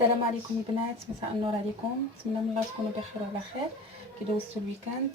السلام عليكم البنات، مساء النور عليكم. نتمنى من الله تكونوا بخير وعلى خير. كي دوزتوا الويكاند.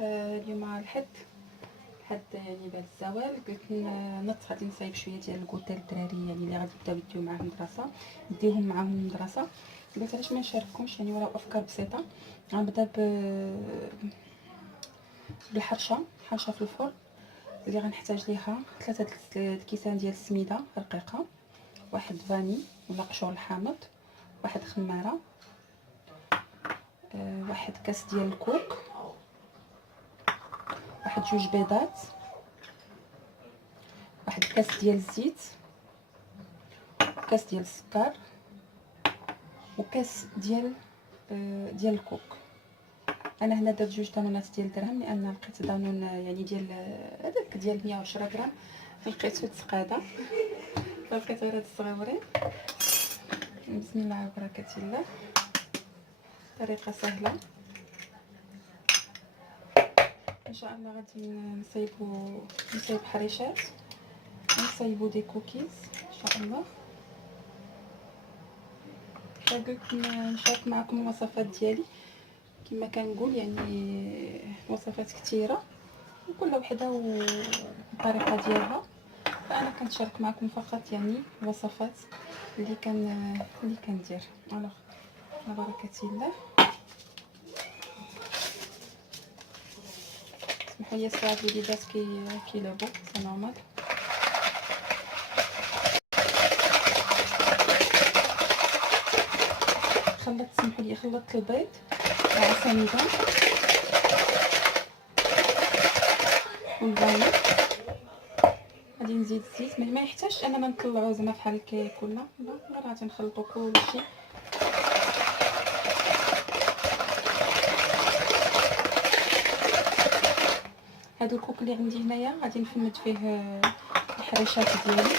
اليوم الحد يعني بعد الزوال قلت نط غادي نصايب شويه ديال الكوتيل الدراري يعني اللي غادي يبداو يديو معاه المدرسه، نديوهم معاهم المدرسه. قلت علاش ما نشارككمش يعني ولا افكار بسيطه. غنبدا بالحرشه في الفرن اللي غنحتاج ليها 3 كيسان ديال السميده رقيقه، واحد فاني ولا قشور الحامض، واحد خماره، واحد كاس ديال الكوك، واحد 2 بيضات، واحد كاس ديال الزيت، كاس ديال السكر، وكاس ديال الكوك. انا هنا درت 2 طانونات ديال الدرهم لان لقيت دانون يعني ديال هذاك ديال 110 غرام لقيته تقاده، فلقيت غير هاد الصغيورين. بسم الله وبركه الله. طريقه سهله ان شاء الله. غادي نصايب حريشات، نصايبو دي كوكيز ان شاء الله. قلت نشارك معكم الوصفات ديالي كما كنقول، يعني وصفات كثيره وكل وحده والطريقه ديالها، فانا كنشارك معكم فقط يعني الوصفات اللي كندير. على بركه الله. سمحوا لي ساعات الوليدات كيلعبوا سي نورمال. خلطت البيض مع السميده والفاني. غادي نزيد الزيت، ما يحتاجش اننا نطلعوه زعما بحال الكيك ولا لا، غير غادي نخلطو كلشي. هادو الكوك اللي عندي هنايا غادي نفند فيه الحريشات ديالي.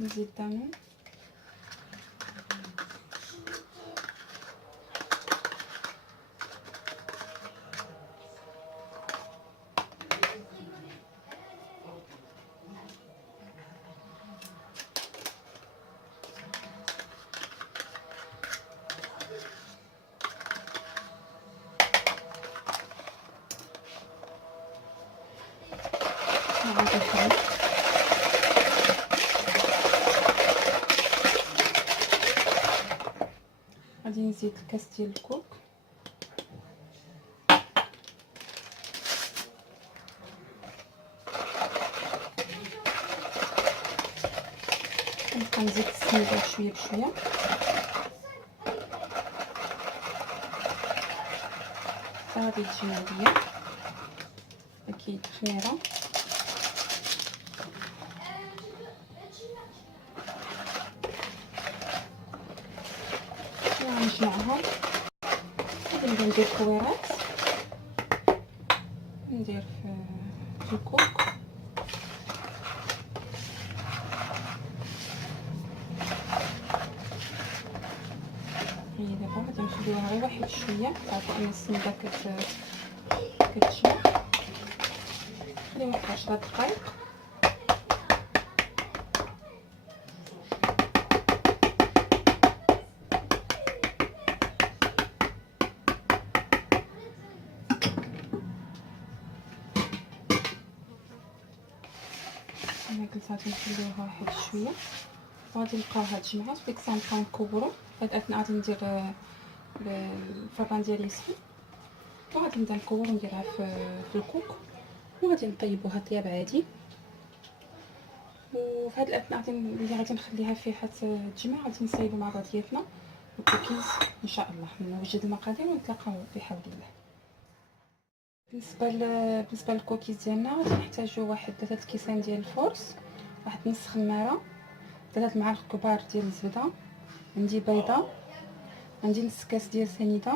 نزيد دانون، غادي نخلط. غادي نزيد الكاس ديال الكوك، نبقى نزيد السميده شويه بشويه. غادي تجي عندي اكيد خميره، ونجمعهم. غادي نبدا ندير كويرات، ندير في الكوك. هي دابا غادي نخليوها غير واحد شويه عرفتوا ان السميده كتجمع. نخليوها واحد 10 دقائق. انا قلت غادي نخليوها واحد شويه وغادي نبقاوها تجمعات. ديك الساعه نبقاو نكورو. في هاد الاثناء غادي ندير الفران ديالي يسخن، وغادي نبدا نكور ونديرها في الكوك، وغادي نطيبوها طياب عادي. وفي هاد الاثناء غادي نخليها فيه تجمع. غادي نصايبو مع بعضياتنا الكوكيز ان شاء الله. نوجد المقادير ونتلاقاو بحول الله. بالنسبه للكوكيز ديالنا غادي نحتاجو واحد 3 كيسان ديال الفورس، واحد نص خماره، 3 معالق كبار ديال الزبده، عندي بيضه، عندي نص كاس ديال سنيده،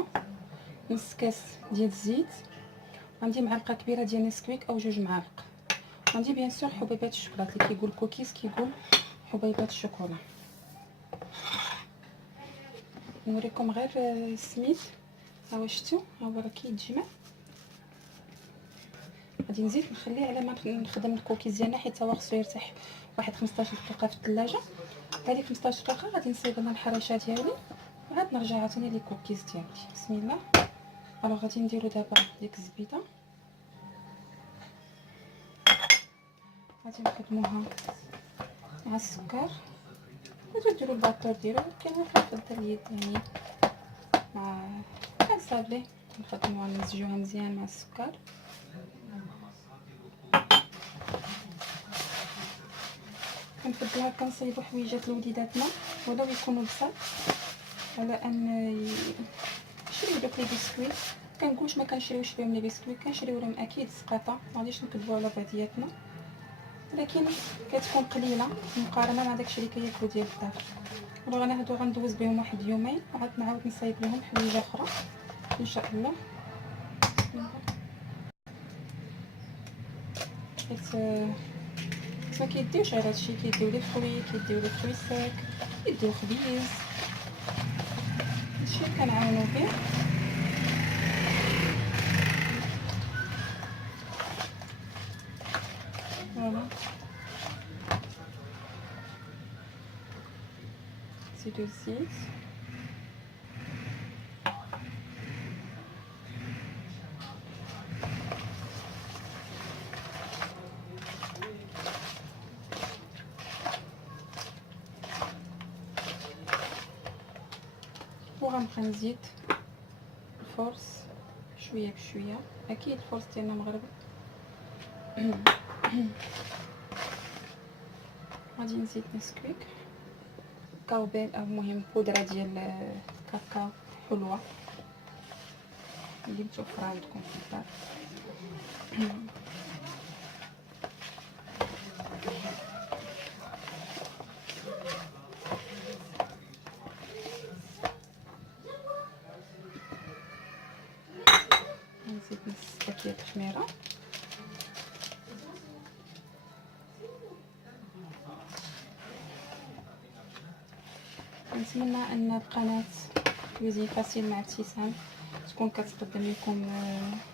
نص كاس ديال الزيت، عندي معلقه كبيره ديال نسكويك او 2 معالق، عندي بيان سور حبيبات الشوكولاط اللي كيقول كوكيز كيقول حبيبات الشوكولا. نوريكم غير السميد. ها هو شفتوا، ها هو راه كيتجمع. غادي نزيد نخليه على ما نخدم الكوكيز ديالنا، حيت هو خصو يرتاح واحد 15 دقيقه في الثلاجه. هذه 15 دقيقه غادي نصايب انا الحرشه ديالي وعاد نرجع عاوتاني لي كوكيز ديالي. بسم الله. الوغ غادي نديرو دابا ديك الزبيده، غادي نخدموها مع السكر. نجيو نديرو الباطور ديالو، كاين واحد كنفضل اليد يعني مع صابلي، نخدموها نمزجوها مزيان مع السكر. كنفضلها كنصايبو حويجات لوليداتنا ولو يكونوا بساط، على ان نشريو دوك لي بسكويت. كنقولش ما كنشريوش لهم لي بسكويت، كنشريو لهم اكيد سقاطه، ما غاديش نكذبوا على بعضياتنا، ولكن كتكون قليله مقارنه مع داكشي اللي كياكلوا ديال الدار. ولو انا هادو غندوز بهم واحد يومين وعاد نعاود نصايب لهم حويجه اخرى ان شاء الله. حيت ما كيديوش غير هادشي، كيديو لي فروي، كيديو لي فروي ساك، كيديو خبيز، هادشي اللي كنعاونو به. فوالا نزيدو الزيت، وغنبقى نزيد الفرص شويه بشويه. اكيد الفرص ديالنا مغربي. غادي نزيد نسكويك كاوبيل، او المهم بودره ديال الكاكاو حلوه اللي متوفره عندكم في الدار. نزيد نص باكيت خميره. نتمنى ان القناه كويزين فاسيل مع ابتسام تكون كتقدم لكم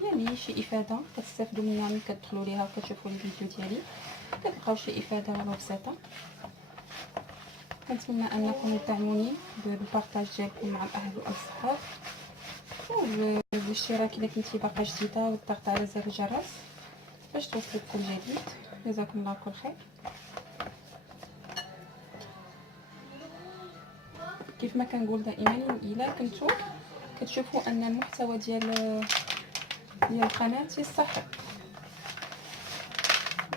يعني شي افاده كتستافدوا منها ملي كتدخلوا ليها وكتشوفوا الفيديو ديالي، كتلقاو شي افاده ولو بسيطه. كنتمنى انكم تدعموني بالبارطاج ديالكم مع الاهل والاصحاب، والاشتراك اذا كنتي باقا جديده، والضغط على زر الجرس باش توصلك كل جديد. جزاكم الله كل خير. كيف ما كنقول دائما، الا كنتو كتشوفوا ان المحتوى ديال القناه يستحق،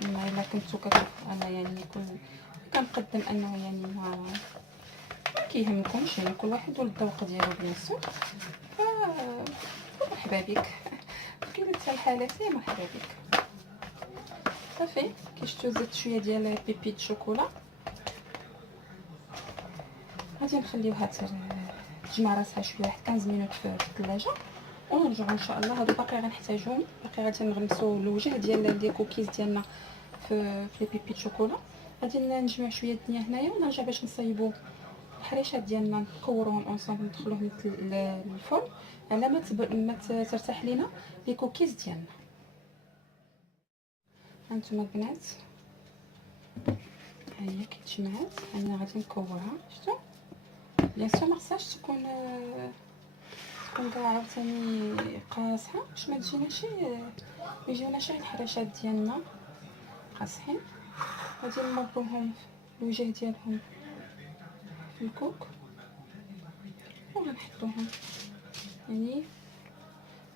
الا كنتو كتشوفوا انا يعني كنقدم انه يعني ما كيهمكمش، يعني كل واحد والذوق ديالو بيان. مرحبا بك في كلتا الحالات، مرحبا بك. صافي كي شفتوا زدت شويه ديال بيبي شوكولا، غادي نخليوها تجمع راسها شويه واحد 15 مينوت في الثلاجه، ونرجعوا ان شاء الله. هادو باقي غنحتاجهم، باقي غادي نغمسوا الوجه ديال لي كوكيز ديالنا في لي بيبي شوكولا. غادي نجمع شويه الدنيا هنايا ونرجع باش نصايبوا الحريشات ديالنا، نكوروهم اونصومبل، ندخلوهم للفرن على ما ترتاح لينا لي كوكيز ديالنا. هانتوما البنات، ها هي كيتجمعات، انا غادي نكورها. شفتوا بيان سور ما خصهاش تكون كاع عاوتاني قاصحه باش ما تجيناش ما يجيوناش الحراشات ديالنا قاصحين. غادي نمرروهم الوجه ديالهم في الكوك وغنحطوهم، يعني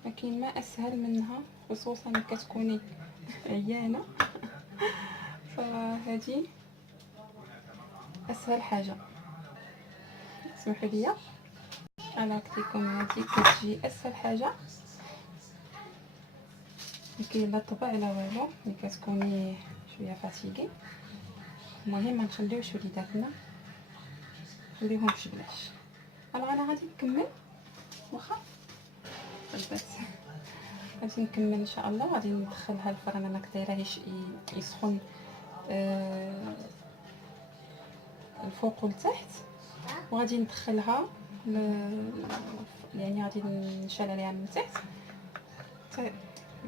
ما كاين ما اسهل منها، خصوصا ملي كتكوني عيانه. فهذه اسهل حاجه. اسمحوا لي انا قلت لكم هذه كتجي اسهل حاجه، ما كاين لا طبع لا والو ملي كتكوني شويه فاتيكي. المهم ما نخليوش وليداتنا، نخليوهمش بلاش. انا غادي نكمل واخا البس، غادي نكمل ان شاء الله. غادي ندخلها الفرن، انا كدايره يسخن الفوق والتحت، وغادي ندخلها يعني غادي نشعل عليها من تحت.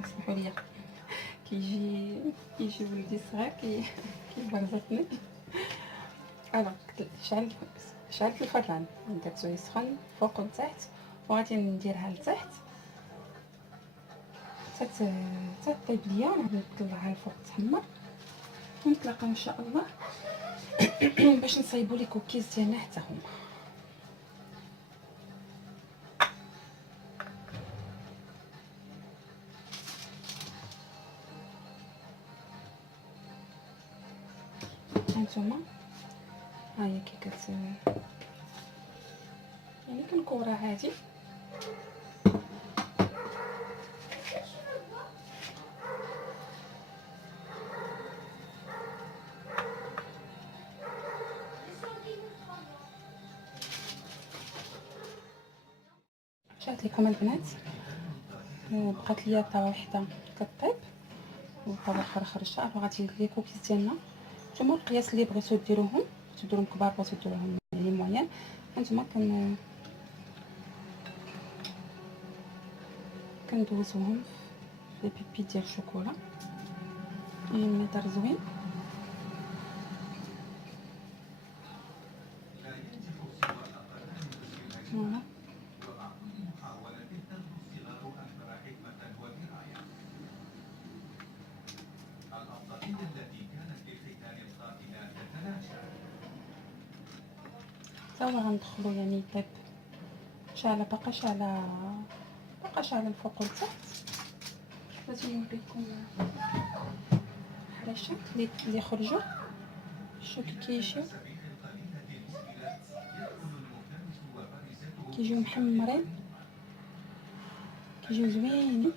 اسمحوا لي كيجي ولدي صغير كيبرزطني. الوغ شعلت الفران، درتو يسخن فوق وتحت، وغادي نديرها لتحت حتى طيب ليا، ونعاود نطلعها الفوق تحمر، ونتلاقاو ان شاء الله باش نصايبوا لي كوكيز ديالنا حتى هما. هانتوما ها هي كي يعني كنكورها عادي. شات لكم البنات، بقات ليا طاوه وحده كطيب وطاوه اخرى خرجتها. غادي ندير لي كوكيز ديالنا، نتوما القياس اللي بغيتو ديروهم، تديروهم كبار بغيتو ديروهم يعني موين. هانتوما كندوزوهم في لي بيبي ديال الشوكولا، يعني منظر زوين. فوالا توا غندخلو يعني يطيب شاعله، باقا شاعله الفوق والتحت. غادي نوريكم الحريشات اللي خرجوا، شوفوا كي كيجيو محمرين، كيجيو زوينين.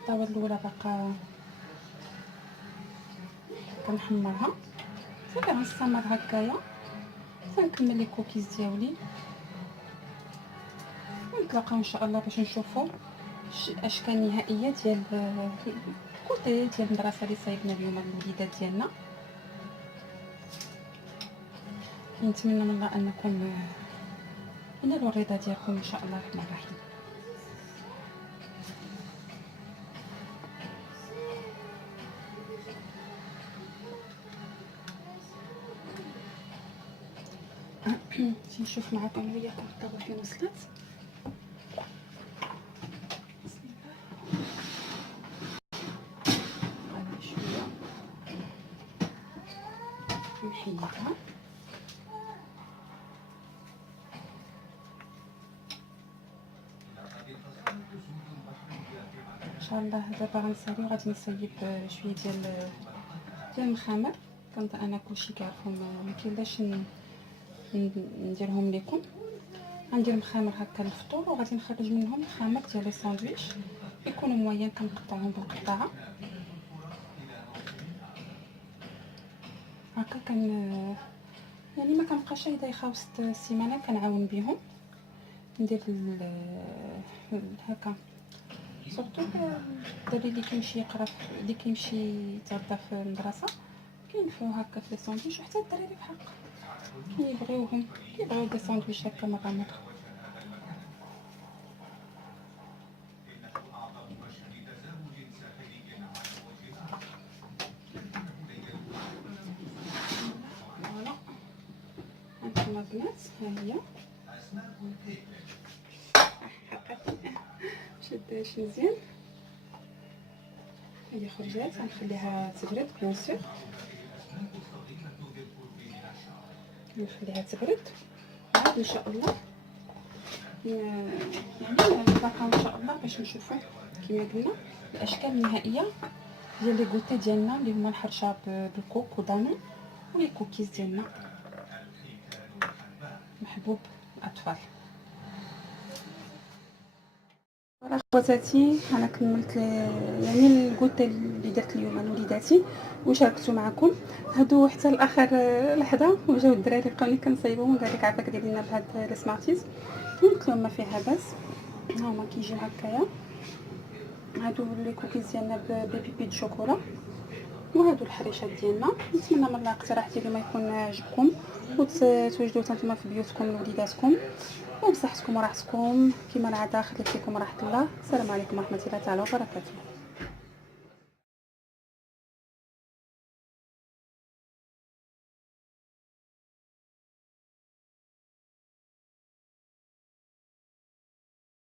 الطاوه الاولى باقا كنحمرها، صافي غنستمر هكايا حتى نكمل لي كوكيز ديالي، ونتلاقاو ان شاء الله باش نشوفوا اشكال نهائيه ديال الكوتي ديال المدرسه اللي صايبنا اليوم الوليدات ديالنا. نتمنى من الله انكم ينالوا الرضا ديالكم ان شاء الله الرحمن الرحيم. نشوف معكم وياكم الطابه فين وصلت. شويه نحيدها. ان شاء الله دابا غنسالي وغادي نصيب شويه ديال المخامر. كنظن انا كلشي كيعرفهم، ما كاينلاش نديرهم لكم. غندير مخامر هكا للفطور، وغادي نخرج منهم مخامر ديال لي ساندويتش يكونوا موين، كنقطعهم بالقطاعه هكا. يعني ما كنبقاش دايخه وسط السيمانه، كنعاون بهم ندير هكا. سورتو الدري اللي كيمشي يقرا، اللي كيمشي يتغدى في المدرسه، كينفعو هكا في الساندويتش، وحتى الدراري بحال كيبغيو دي ساندويتش هكا مره. فوالا هانتوما البنات، ها هي شداش مزيان، هي خرجات. غنخليها تبرد بيان سور، نخليها تبرد عاد ان شاء الله يعني نتلاقاو ان شاء الله باش نشوفوا كما قلنا الاشكال النهائيه ديال لي غوتي ديالنا اللي هما الحرشه بالكوك ودانون، ولي كوكيز ديالنا محبوب الاطفال. فوالا خواتاتي، انا كملت يعني الكوتي اللي درت اليوم لوليداتي وشاركته معكم. هادو حتى لاخر لحظه وجاو الدراري لقاوني كنصايبهم، قال لك عافاك ديري لنا بهاد السمارتيز، قلت لهم ما فيها باس. ها هما كيجيو هكايا، هادو لي كوكيز ديالنا ببيبي د شوكولا، وهادو الحريشات ديالنا. نتمنى من الاقتراح ديالي ما يكون عجبكم، وتوجدوا نتوما في بيوتكم لوليداتكم. وبصحتكم وراحتكم. كما العاده خليت لكم راحه الله. السلام عليكم ورحمه الله تعالى وبركاته.